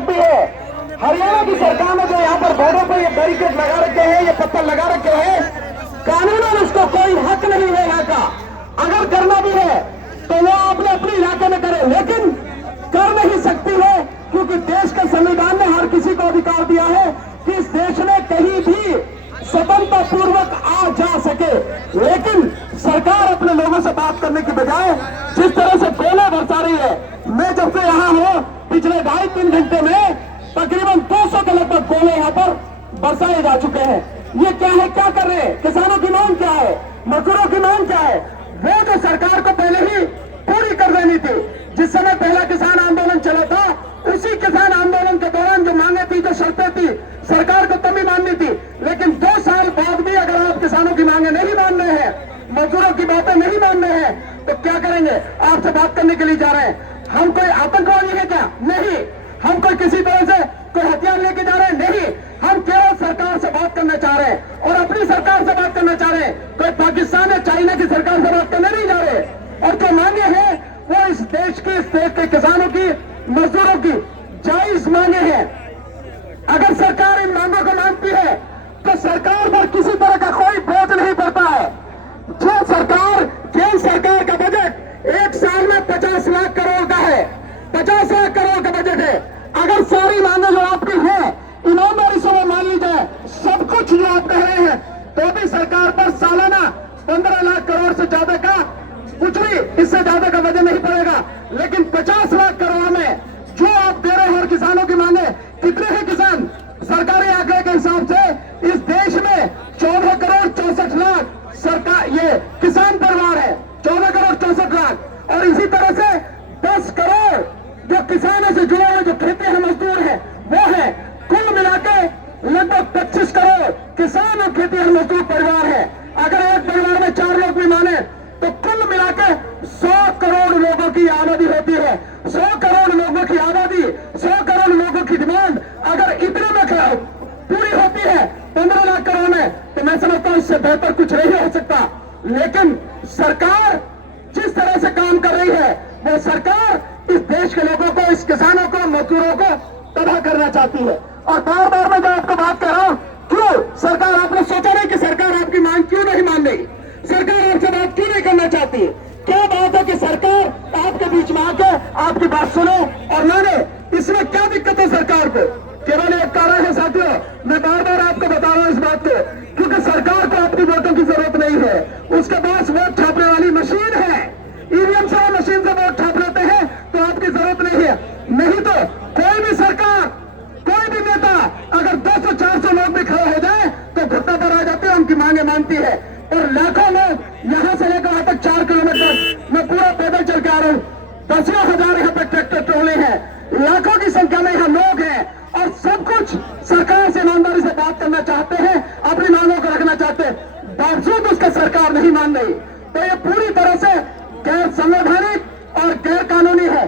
सकती है। हरियाणा की सरकार ने जो यहाँ पर बोर्डों पर ये बैरिकेड लगा रखे हैं, ये पत्थर लगा रखे हैं, कानूनन उसको कोई हक नहीं है यहाँ का। अगर करना भी है तो वो अपने अपने इलाके में करे, लेकिन कर नहीं सकती है, क्योंकि देश के संविधान ने हर किसी को अधिकार दिया है कि इस देश में कहीं भी स्वतंत्रता पूर्वक आ जा सके। लेकिन सरकार अपने लोगों से बात करने की बजाय जिस तरह से गोले बरसा रही है, मैं जब से यहाँ हूँ पिछले 2.5-3 घंटे में तकरीबन 200 के लगभग गोले यहाँ पर बरसाए जा चुके हैं। ये क्या है, क्या कर रहे हैं? किसानों की मांग क्या है, मजदूरों की मांग क्या है? वो जो सरकार को पहले ही पूरी कर देनी थी। जिस समय पहला किसान आंदोलन चला था, उसी किसान आंदोलन के दौरान जो मांगे थी, जो शर्तें थी, सरकार को तभी माननी थी। लेकिन 2 साल बाद भी अगर आप किसानों की मांगे नहीं मान रहे हैं, मजदूरों की बातें नहीं मान रहे हैं, तो क्या करेंगे? आपसे बात करने के लिए जा रहे हैं। हम कोई आतंकवादी है क्या? नहीं। हम कोई किसी तरह से कोई हथियार लेके जा रहे हैं? नहीं। हम केवल सरकार से बात करना चाह रहे हैं और अपनी सरकार से बात करना चाह रहे हैं। कोई पाकिस्तान या चाइना की सरकार से बात करने नहीं जा रहे। और जो मांगे हैं वो इस देश के किसानों की, मजदूरों की जायज मांगे हैं। अगर सरकार इन मांगों को मानती है तो सरकार पर किसी तरह का कोई बोझ नहीं पड़ता है। जो सरकार, केंद्र सरकार का बजट 1 साल में 50 लाख करोड़ का है, 50 लाख करोड़ का बजट है। अगर सारी मांगे जो आपकी है ईमानदारी से वो मान ली जाए, सब कुछ जो आप कह रहे हैं, तो भी सरकार पर सालाना 15 लाख करोड़ से ज्यादा का, कुछ भी इससे ज्यादा का वजन नहीं पड़ेगा। लेकिन 50 लाख करोड़ में जो आप दे रहे हैं और किसानों की मांगे, कितने हैं किसान? सरकारी आंकड़े के हिसाब से इस देश में 14 करोड़ 64 लाख सरकार, ये किसान परिवार है, 14 करोड़ 64 लाख। और इसी तरह से 10 करोड़ जो किसानों से जुड़े हुए जो खेती है, मजदूर है, वो है। कुल मिलाकर लगभग 25 करोड़ किसान और खेती है मजदूर परिवार है। अगर एक परिवार में 4 लोग भी माने तो कुल मिलाकर 100 करोड़ लोगों की आबादी होती है। 100 करोड़ लोगों की आबादी, 100 करोड़ लोगों की डिमांड अगर इतने में पूरी होती है 15 लाख करोड़ में, तो मैं समझता हूं इससे बेहतर कुछ नहीं हो सकता। लेकिन सरकार जिस तरह से काम कर रही है, वो सरकार इस देश के लोगों को, इस किसानों को, मजदूरों को तबाह करना चाहती है। और बार बार मैं जो आपको बात कर रहा हूं, क्यों सरकार, आपने सोचा नहीं कि सरकार आपकी मांग क्यों नहीं मान रही? सरकार आपसे बात क्यों नहीं करना चाहती? क्या बात है कि सरकार आपके बीच में आके आपकी बात सुने और माने? इसमें क्या दिक्कत है सरकार को? केवल एक कारण है साथियों, मैं बार बार आपको बता रहा हूं इस बात को, क्योंकि सरकार को अपनी वोटों की जरूरत नहीं है। उसके पास वोट छापने वाली मशीन है। ईवीएम से, मशीन से वोट छाप लेते हैं, तो आपकी जरूरत नहीं है। नहीं तो कोई भी सरकार, कोई भी नेता अगर 200-400 लोग भी खड़े हो जाए तो घुटनों पर आ जाते हैं, उनकी मांगे मानती है। और लाखों लोग यहां से लेकर वहां तक 4 किलोमीटर, मैं पूरा पैदल चल के आ रहा हूं, 10,000 हजार यहाँ पे ट्रैक्टर ट्रॉली है, लाखों की संख्या में यहाँ लोग हैं और सब कुछ सरकार से ईमानदारी से बात करना चाहते हैं, अपनी मांगों को रखना चाहते हैं, बावजूद उसका सरकार नहीं मान रही। तो ये पूरी तरह से गैर संवैधानिक और गैर कानूनी है।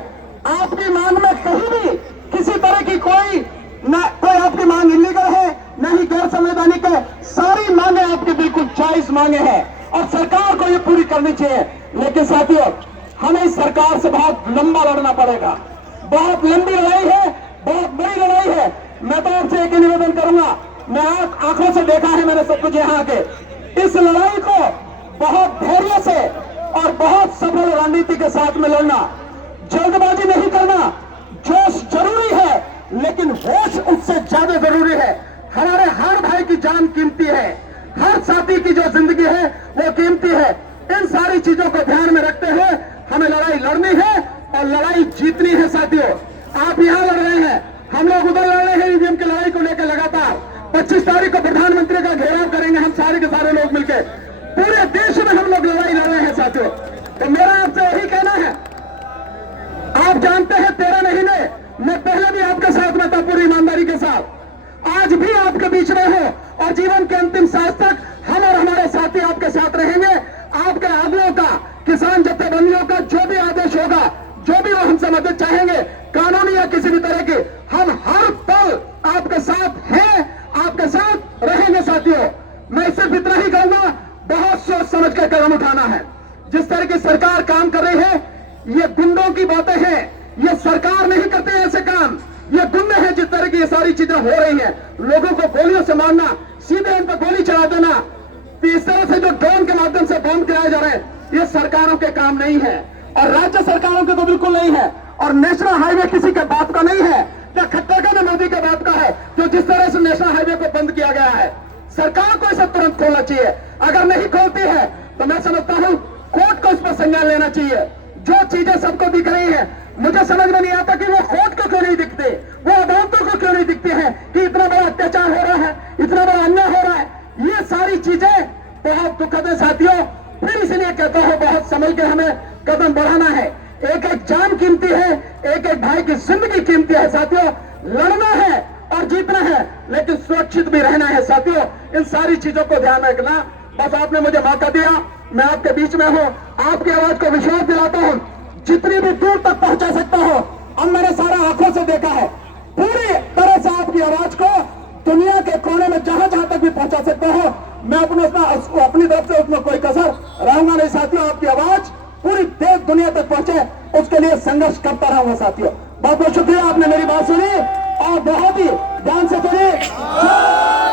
आपकी मांग में कहीं भी किसी तरह की कोई आपकी मांग इलीगल है, न ही गैर संवैधानिक है। सारी मांगे आपकी बिल्कुल जायज मांगे हैं और सरकार को ये पूरी करनी चाहिए। लेकिन साथियों, हमें इस सरकार से बहुत लंबा लड़ना पड़ेगा। बहुत लंबी लड़ाई है, बहुत बड़ी लड़ाई है। मैं तो आपसे एक ही निवेदन करूंगा, मैं आंखों से देखा है मैंने सब कुछ यहाँ आके, इस लड़ाई को बहुत धैर्य से और बहुत सफल रणनीति के साथ में लड़ना, जल्दबाजी नहीं करना। जोश जरूरी है, लेकिन होश उससे ज्यादा जरूरी है। हमारे हर भाई की जान कीमती है, हर साथी की जो जिंदगी है वो कीमती है। इन सारी चीजों को ध्यान में रखते हुए हमें लड़ाई लड़नी है और लड़ाई जीतनी है। साथियों, आप यहाँ लड़ रहे हैं, हम लोग उधर लड़ रहे हैं ईवीएम की लड़ाई को लेकर लगातार। 25 तारीख को प्रधानमंत्री का घेराव करेंगे हम सारे के सारे लोग मिलकर, पूरे देश में हम लोग लड़ाई लड़ रहे हैं। साथियों, तो मेरा आपसे यही कहना है, आप जानते हैं 13 महीने मैं पहले भी आपके साथ में था, पूरी ईमानदारी के साथ, आज भी आपके बीच में हो और जीवन के अंतिम सांस तक हम और हमारे साथी आपके साथ रहेंगे। आपके आगुओं का, किसान जत्थेबंदियों का जो भी आदेश होगा, जो भी वो हमसे मदद चाहेंगे, कानूनी या किसी भी तरह की, हम हर पल आपके साथ हैं, आपके साथ रहेंगे। साथियों, मैं सिर्फ इतना ही कहूंगा, बहुत सोच समझ कर कदम उठाना है। जिस तरह की सरकार काम कर रही है, ये गुंडों की बातें हैं, ये सरकार नहीं करते ऐसे काम, ये गुंडे हैं सारी चीजें हो रही हैं, लोगों को गोलियों से मारना, सीधे उन पर गोली चला देना, तो इस तरह से जो ड्रोन के माध्यम से बम गिराए जा रहे हैं, ये सरकारों के काम नहीं है और राज्य सरकारों के तो बिल्कुल नहीं है। और नेशनल हाईवे किसी के बाप का नहीं है, या खट्टरगंज मोदी के बाप का है, जो जिस तरह से नेशनल हाईवे को बंद किया गया है। सरकार को इसे तुरंत खोलना चाहिए। अगर नहीं खोलती है तो मैं समझता हूं कोर्ट को इस पर संज्ञान लेना चाहिए। जो चीजें सबको दिख रही है, मुझे समझ में नहीं आता कि वो कोर्ट को क्यों नहीं दिखते, वो अदालतों को क्यों नहीं दिखते हैं कि इतना बड़ा अत्याचार हो रहा है, इतना बड़ा अन्याय हो रहा है। ये सारी चीजें बहुत दुखद है साथियों। फिर इसलिए कहता हूं बहुत संभल के हमें कदम बढ़ाना है। एक एक जान कीमती है, एक एक भाई की जिंदगी कीमती है साथियों। लड़ना है और जीतना है, लेकिन सुरक्षित भी रहना है साथियों। इन सारी चीजों को ध्यान रखना। बस आपने मुझे मौका दिया, मैं आपके बीच में हूं, आपकी आवाज को विश्वास दिलाता हूं, जितनी भी दूर तक पहुंचा सकता हूं। अब मैंने सारा आंखों से देखा है, पूरी तरह से आपकी आवाज को दुनिया के कोने में जहां जहां तक भी पहुंचा सकता हूं। मैं अपनी तरफ से उसमें कोई कसर रहूंगा नहीं साथियों। आपकी आवाज पूरी देश दुनिया तक पहुंचे, उसके लिए संघर्ष करता रहूंगा साथियों। बहुत बहुत शुक्रिया, आपने मेरी बात सुनी और बहुत ही ध्यान से सुनी।